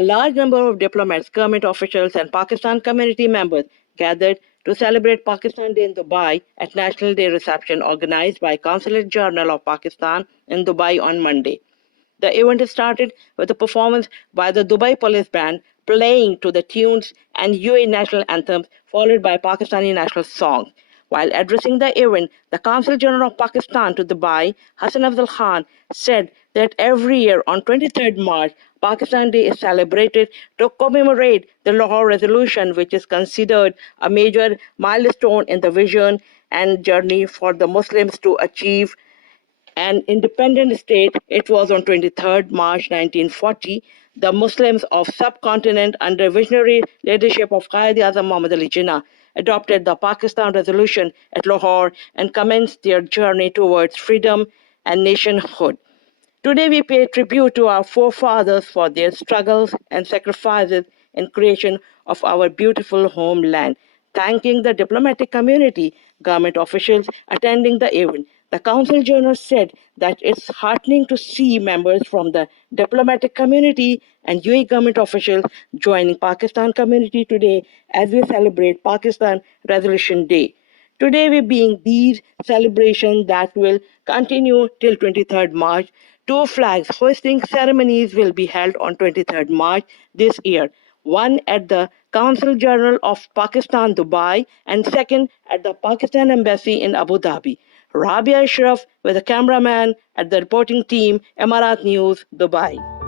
A large number of diplomats, government officials, and Pakistan community members gathered to celebrate Pakistan Day in Dubai at National Day reception organized by Consulate Journal of Pakistan in Dubai on Monday. The event started with a performance by the Dubai Police Band playing to the tunes and UAE national anthems, followed by Pakistani national songs. While addressing the event, the Consul General of Pakistan to Dubai, Hassan Afzal Khan, said that every year on 23rd March, Pakistan Day is celebrated to commemorate the Lahore Resolution, which is considered a major milestone in the vision and journey for the Muslims to achieve an independent state. It was on 23rd March 1940. The Muslims of subcontinent under visionary leadership of Quaid-e-Azam Muhammad Ali Jinnah adopted the Pakistan Resolution at Lahore and commenced their journey towards freedom and nationhood. Today we pay tribute to our forefathers for their struggles and sacrifices in creation of our beautiful homeland. Thanking the diplomatic community, government officials attending the event, the Council Journal said that it's heartening to see members from the diplomatic community and UAE government officials joining Pakistan community today as we celebrate Pakistan Resolution Day. Today we being these celebrations that will continue till 23rd March. Two flags hoisting ceremonies will be held on 23rd March this year. One at the Consul General of Pakistan, Dubai, and second at the Pakistan Embassy in Abu Dhabi. Rabia Ashraf with the cameraman at the reporting team, Emirat News, Dubai.